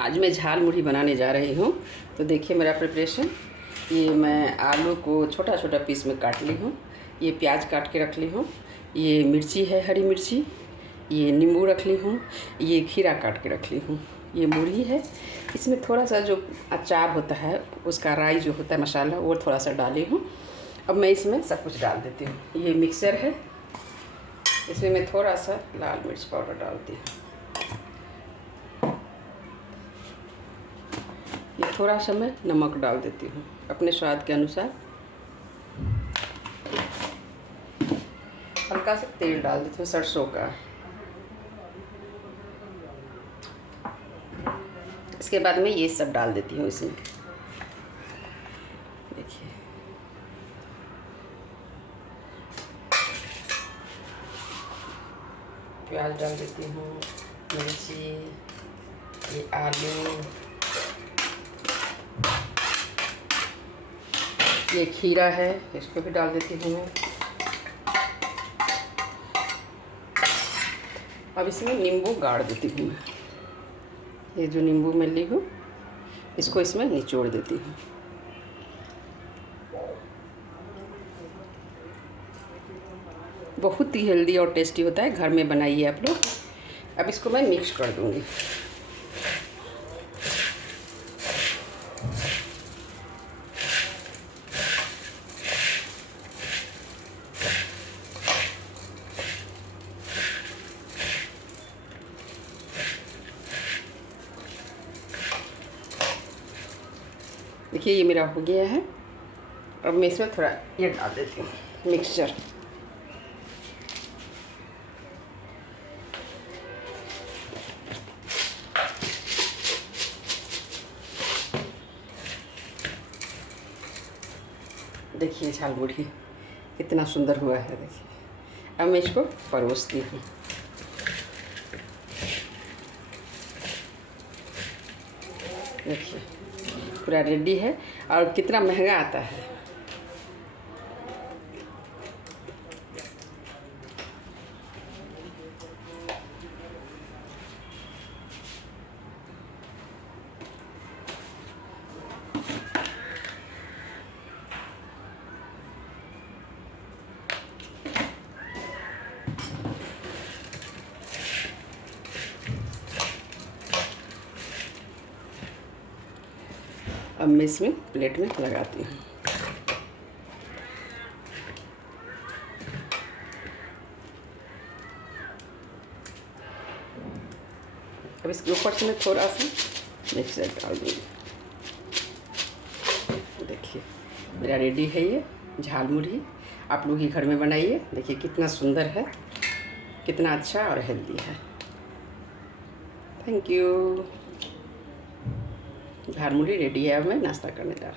आज मैं झाल मुढ़ी बनाने जा रही हूँ। तो देखिए मेरा प्रिपरेशन। ये मैं आलू को छोटा छोटा पीस में काट ली हूँ। ये प्याज काट के रख ली हूँ। ये मिर्ची है, हरी मिर्ची। ये नींबू रख ली हूँ। ये खीरा काट के रख ली हूँ। ये मुढ़ी है। इसमें थोड़ा सा जो अचार होता है उसका राई जो होता है मसाला, वो थोड़ा सा डाली हूँ। अब मैं इसमें सब कुछ डाल देती हूँ। ये मिक्सर है, इसमें मैं थोड़ा सा लाल मिर्च पाउडर डालती हूँ। ये थोड़ा सा मैं नमक डाल देती हूँ अपने स्वाद के अनुसार। हल्का सा तेल डाल देती हूँ सरसों का। इसके बाद मैं ये सब डाल देती हूँ इसमें। देखिए प्याज डाल देती हूँ, मिर्ची, ये आलू, ये खीरा है, इसको भी डाल देती हूँ मैं। अब इसमें नींबू गाड़ देती हूँ मैं। ये जो नींबू मैं ली हूँ इसको इसमें निचोड़ देती हूँ। बहुत ही हेल्दी और टेस्टी होता है, घर में बनाइए आप लोग। अब इसको मैं मिक्स कर दूँगी। देखिए ये मेरा हो गया है। अब मैं इसमें थोड़ा ये डाल देती हूँ मिक्सचर। देखिए झाल मुढ़ी कितना सुंदर हुआ है। देखिए अब मैं इसको परोसती हूँ। देखिए पूरा रेडी है और कितना महंगा आता है। अब मैं इसमें प्लेट में लगाती हूँ। अब इसके ऊपर से मैं थोड़ा सा मिक्सर डाल दूँगी। देखिए मेरा रेडी है ये झाल मुढ़ी। आप लोग ही घर में बनाइए। देखिए कितना सुंदर है, कितना अच्छा और हेल्दी है। Thank you. झाल मुढ़ी रेडी है। अब मैं नाश्ता करने जा रही हूँ।